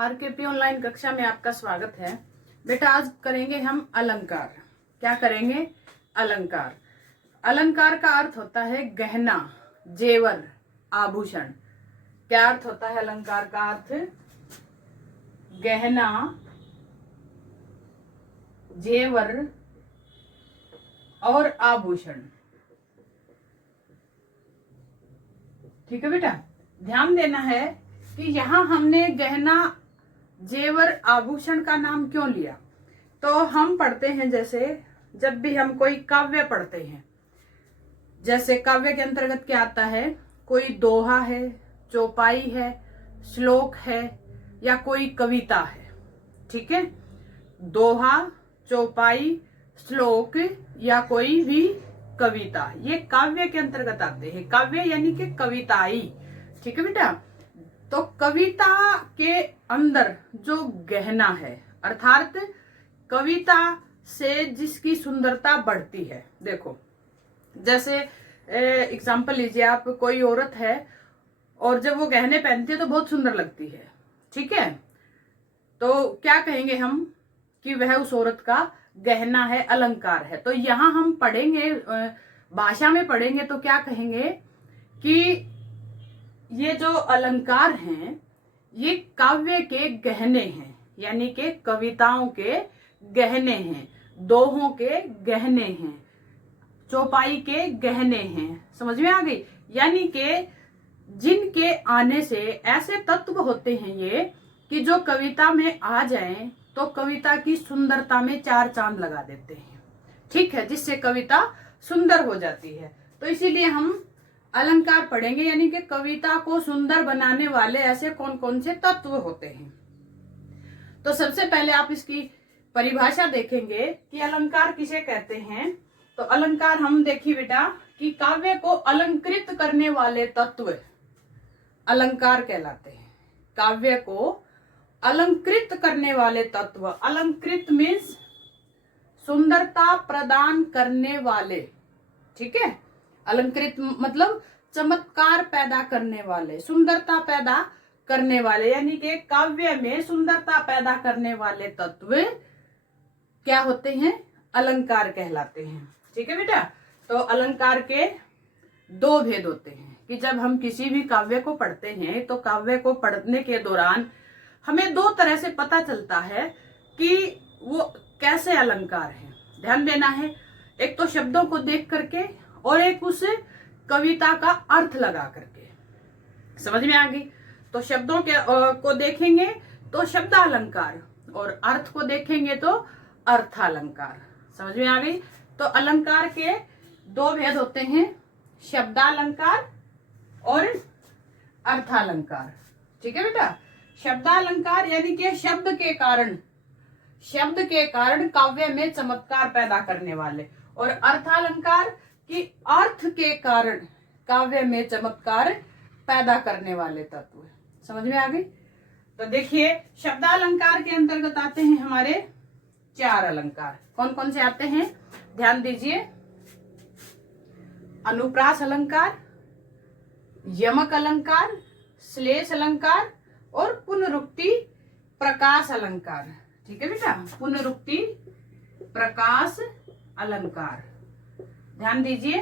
आरकेपी online कक्षा में आपका स्वागत है। बेटा आज करेंगे हम अलंकार। क्या करेंगे? अलंकार। अलंकार का अर्थ होता है गहना, जेवर, आभूषण। क्या अर्थ होता है अलंकार का अर्थ? गहना, जेवर और आभूषण। ठीक है बेटा, ध्यान देना है कि यहां हमने गहना, जेवर, आभूषण का नाम क्यों लिया। तो हम पढ़ते हैं, जैसे जब भी हम कोई काव्य पढ़ते हैं, जैसे काव्य के अंतर्गत क्या आता है, कोई दोहा है, चौपाई है, श्लोक है या कोई कविता है। ठीक है, दोहा, चौपाई, श्लोक या कोई भी कविता, ये काव्य के अंतर्गत आते हैं। काव्य यानी कि कविताई। ठीक है बेटा, तो कविता के अंदर जो गहना है, अर्थात कविता से जिसकी सुंदरता बढ़ती है। देखो, जैसे एग्जाम्पल लीजिए आप, कोई औरत है और जब वो गहने पहनती है तो बहुत सुंदर लगती है। ठीक है, तो क्या कहेंगे हम कि वह उस औरत का गहना है, अलंकार है। तो यहां हम पढ़ेंगे, भाषा में पढ़ेंगे तो क्या कहेंगे कि ये जो अलंकार हैं ये काव्य के गहने हैं, यानी कि कविताओं के गहने हैं, दोहों के गहने हैं, चौपाई के गहने हैं। समझ में आ गई? यानी कि जिनके आने से ऐसे तत्व होते हैं ये कि जो कविता में आ जाएं तो कविता की सुंदरता में चार चांद लगा देते हैं। ठीक है, जिससे कविता सुंदर हो जाती है। तो इसीलिए हम अलंकार पढ़ेंगे, यानी कि कविता को सुंदर बनाने वाले ऐसे कौन कौन से तत्व होते हैं। तो सबसे पहले आप इसकी परिभाषा देखेंगे कि अलंकार किसे कहते हैं। तो अलंकार हम देखिए बेटा कि काव्य को अलंकृत करने वाले तत्व अलंकार कहलाते हैं। काव्य को अलंकृत करने वाले तत्व, अलंकृत मीन्स सुंदरता प्रदान करने वाले। ठीक है, अलंकृत मतलब चमत्कार पैदा करने वाले, सुंदरता पैदा करने वाले, यानी कि काव्य में सुंदरता पैदा करने वाले तत्व क्या होते हैं? अलंकार कहलाते हैं। ठीक है बेटा, तो अलंकार के दो भेद होते हैं कि जब हम किसी भी काव्य को पढ़ते हैं तो काव्य को पढ़ने के दौरान हमें दो तरह से पता चलता है कि वो कैसे अलंकार है। ध्यान देना है, एक तो शब्दों को देख करके और एक उस कविता का अर्थ लगा करके। समझ में आ गई? तो शब्दों के को देखेंगे तो शब्दालंकार और अर्थ को देखेंगे तो अर्थालंकार। समझ में आ गई? तो अलंकार के दो भेद होते हैं, शब्दालंकार और अर्थालंकार। ठीक है बेटा, शब्दालंकार यानी कि शब्द के कारण काव्य में चमत्कार पैदा करने वाले, और अर्थालंकार कि अर्थ के कारण काव्य में चमत्कार पैदा करने वाले तत्व। समझ में आ गई? तो देखिए, शब्दालंकार के अंतर्गत आते हैं हमारे चार अलंकार। कौन कौन से आते हैं? ध्यान दीजिए, अनुप्रास अलंकार, यमक अलंकार, श्लेष अलंकार और पुनरुक्ति प्रकाश अलंकार। ठीक है बेटा, पुनरुक्ति प्रकाश अलंकार। ध्यान दीजिए।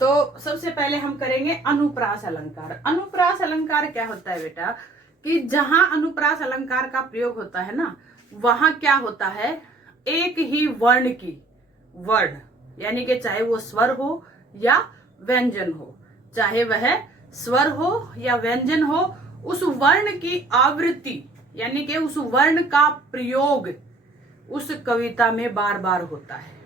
तो सबसे पहले हम करेंगे अनुप्रास अलंकार। अनुप्रास अलंकार क्या होता है बेटा कि जहां अनुप्रास अलंकार का प्रयोग होता है ना, वहां क्या होता है, एक ही वर्ण की, वर्ण यानी कि चाहे वो स्वर हो या व्यंजन हो, चाहे वह स्वर हो या व्यंजन हो, उस वर्ण की आवृत्ति यानी कि उस वर्ण का प्रयोग उस कविता में बार बार होता है,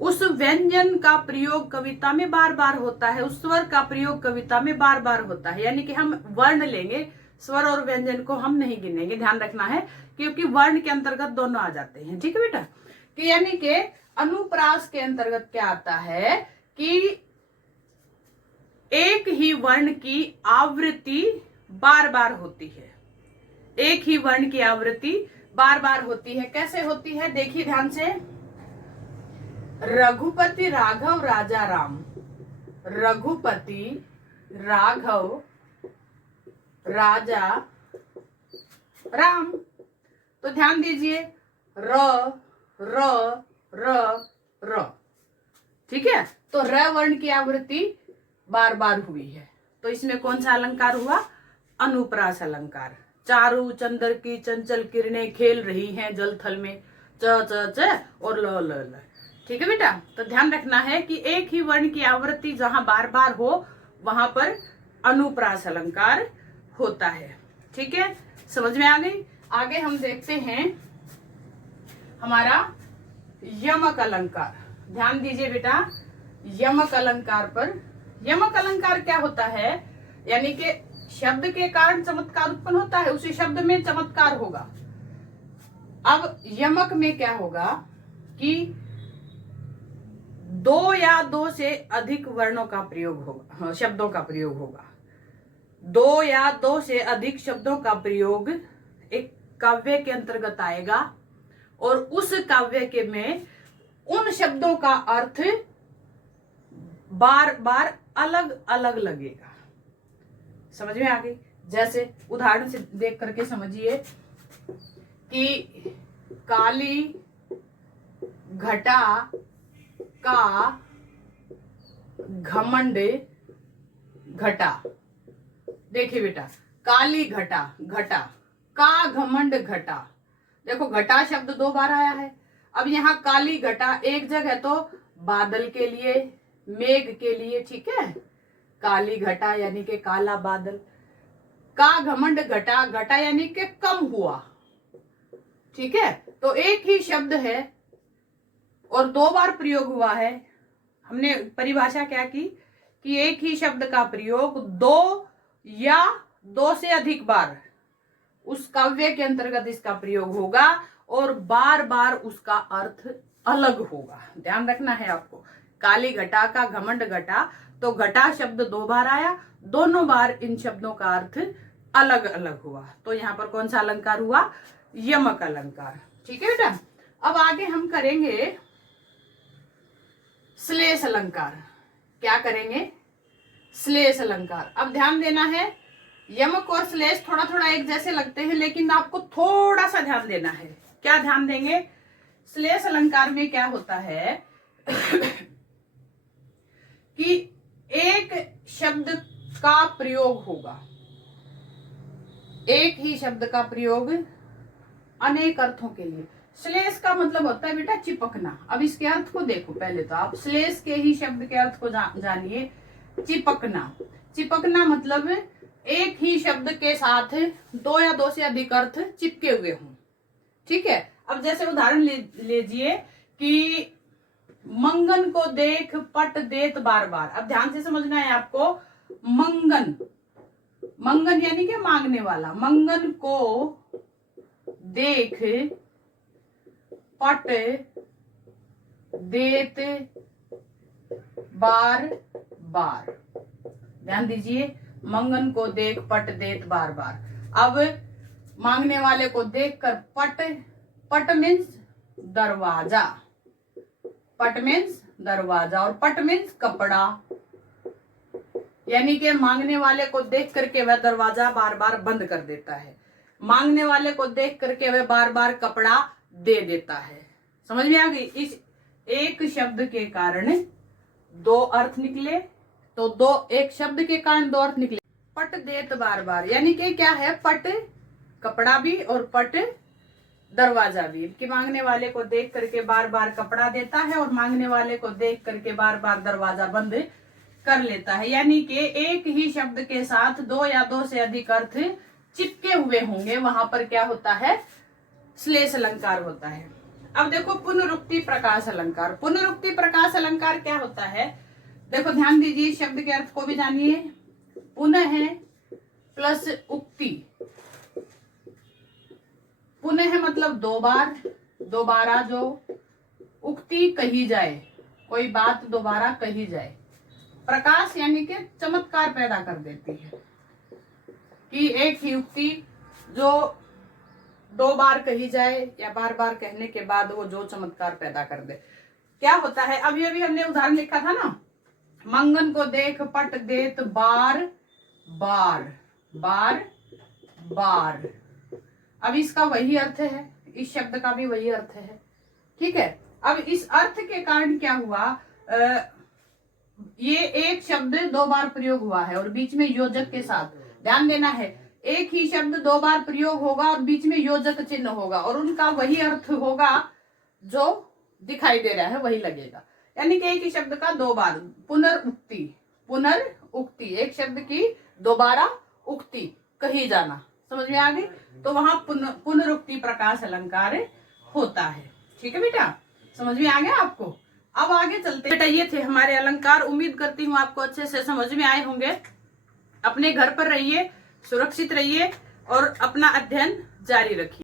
उस व्यंजन का प्रयोग कविता में बार बार होता है, उस स्वर का प्रयोग कविता में बार बार होता है। यानी कि हम वर्ण लेंगे, स्वर और व्यंजन को हम नहीं गिनेंगे, ध्यान रखना है, क्योंकि वर्ण के अंतर्गत दोनों आ जाते हैं। ठीक है बेटा, कि यानी कि अनुप्रास के अंतर्गत क्या आता है कि एक ही वर्ण की आवृत्ति बार बार होती है, एक ही वर्ण की आवृत्ति बार बार होती है। कैसे होती है? देखिए ध्यान से, रघुपति राघव राजा राम, रघुपति राघव राजा राम। तो ध्यान दीजिए, र र र र, ठीक है। तो र वर्ण की आवृत्ति बार बार हुई है, तो इसमें कौन सा अलंकार हुआ? अनुप्रास अलंकार। चारू चंद्र की चंचल किरणें खेल रही हैं जल थल में, च च च और ल ल ल। ठीक है बेटा, तो ध्यान रखना है कि एक ही वर्ण की आवृत्ति जहां बार बार हो वहां पर अनुप्रास अलंकार होता है। ठीक है, समझ में आ गई। आगे हम देखते हैं हमारा यमक अलंकार। ध्यान दीजिए बेटा, यमक अलंकार पर। यमक अलंकार क्या होता है? यानी कि शब्द के कारण चमत्कार उत्पन्न होता है, उसी शब्द में चमत्कार होगा। अब यमक में क्या होगा कि दो या दो से अधिक वर्णों का प्रयोग होगा, शब्दों का प्रयोग होगा। दो या दो से अधिक शब्दों का प्रयोग एक काव्य के अंतर्गत आएगा और उस काव्य के में उन शब्दों का अर्थ बार बार अलग अलग लगेगा। समझ में आ गई? जैसे उदाहरण से देख करके समझिए कि काली घटा का घमंड घटा। देखिए बेटा, काली घटा, घटा का घमंड घटा। देखो घटा शब्द दो बार आया है। अब यहाँ काली घटा एक जगह तो बादल के लिए, मेघ के लिए, ठीक है। काली घटा यानी कि काला बादल, का घमंड घटा, घटा यानी कि कम हुआ, ठीक है। तो एक ही शब्द है और दो बार प्रयोग हुआ है। हमने परिभाषा क्या की कि एक ही शब्द का प्रयोग दो या दो से अधिक बार उस काव्य के अंतर्गत इसका प्रयोग होगा और बार बार उसका अर्थ अलग होगा। ध्यान रखना है आपको। काली घटा का घमंड घटा, तो घटा शब्द दो बार आया, दोनों बार इन शब्दों का अर्थ अलग अलग हुआ। तो यहाँ पर कौन सा अलंकार हुआ? यमक अलंकार। ठीक है बेटा, अब आगे हम करेंगे श्लेष अलंकार। क्या करेंगे? श्लेष अलंकार। अब ध्यान देना है, यमक और श्लेष थोड़ा थोड़ा एक जैसे लगते हैं, लेकिन आपको थोड़ा सा ध्यान देना है। क्या ध्यान देंगे? श्लेष अलंकार में क्या होता है कि एक शब्द का प्रयोग होगा, एक ही शब्द का प्रयोग अनेक अर्थों के लिए। श्लेष का मतलब होता है बेटा चिपकना। अब इसके अर्थ को देखो, पहले तो आप श्लेष के ही शब्द के अर्थ को जानिए। चिपकना, चिपकना मतलब एक ही शब्द के साथ दो या दो से अधिक अर्थ चिपके हुए हों, ठीक है। अब जैसे उदाहरण लीजिए कि मंगन को देख पट देत बार बार। अब ध्यान से समझना है आपको। मंगन, मंगन यानी कि मांगने वाला। मंगन को देख पट देत बार बार। ध्यान दीजिए, मंगन को देख पट देत बार बार। अब मांगने वाले को देखकर पट, पट मीन्स दरवाजा, पट मीन्स दरवाजा और पट मीन्स कपड़ा। यानी कि मांगने वाले को देख करके वह दरवाजा बार बार बंद कर देता है, मांगने वाले को देख करके वह बार बार कपड़ा दे देता है। समझ में आ गई? इस एक शब्द के कारण दो अर्थ निकले, तो दो, एक शब्द के कारण दो अर्थ निकले। पट देत बार बार यानी कि क्या है? पट कपड़ा भी और पट दरवाजा भी, कि मांगने वाले को देख करके बार बार कपड़ा देता है और मांगने वाले को देख करके बार बार दरवाजा बंद कर लेता है। यानी कि एक ही शब्द के साथ दो या दो से अधिक अर्थ चिपके हुए होंगे, वहां पर क्या होता है? श्लेष अलंकार होता है। अब देखो पुनरुक्ति प्रकाश अलंकार। पुनरुक्ति प्रकाश अलंकार क्या होता है? देखो ध्यान दीजिए, शब्द के अर्थ को भी जानिए। पुनः प्लस उक्ति। पुनः मतलब दो बार, दोबारा जो। उक्ति कही जाए, कोई बात दोबारा कही जाए। प्रकाश यानी कि चमत्कार पैदा कर देती है, कि एक ही उक्ति जो दो बार कही जाए या बार बार कहने के बाद वो जो चमत्कार पैदा कर दे। क्या होता है? अभी अभी हमने उदाहरण लिखा था ना, मंगन को देख पट देत बार बार, बार बार। अब इसका वही अर्थ है, इस शब्द का भी वही अर्थ है। ठीक है, अब इस अर्थ के कारण क्या हुआ, ये एक शब्द 2 बार प्रयोग हुआ है और बीच में योजक के साथ, ध्यान देना है, एक ही शब्द 2 बार प्रयोग होगा और बीच में योजक चिन्ह होगा और उनका वही अर्थ होगा जो दिखाई दे रहा है वही लगेगा। यानी कि एक ही शब्द का 2 बार पुनरुक्ति, पुनरुक्ति, एक शब्द की दोबारा उक्ति कही जाना, समझ में आ गई, तो वहां पुनरुक्ति प्रकाश अलंकार होता है। ठीक है बेटा, समझ में आ गया आपको। अब आगे चलते बेटा, ये थे हमारे अलंकार। उम्मीद करती हूँ आपको अच्छे से समझ में आए होंगे। अपने घर पर रहिए, सुरक्षित रहिए और अपना अध्ययन जारी रखिए।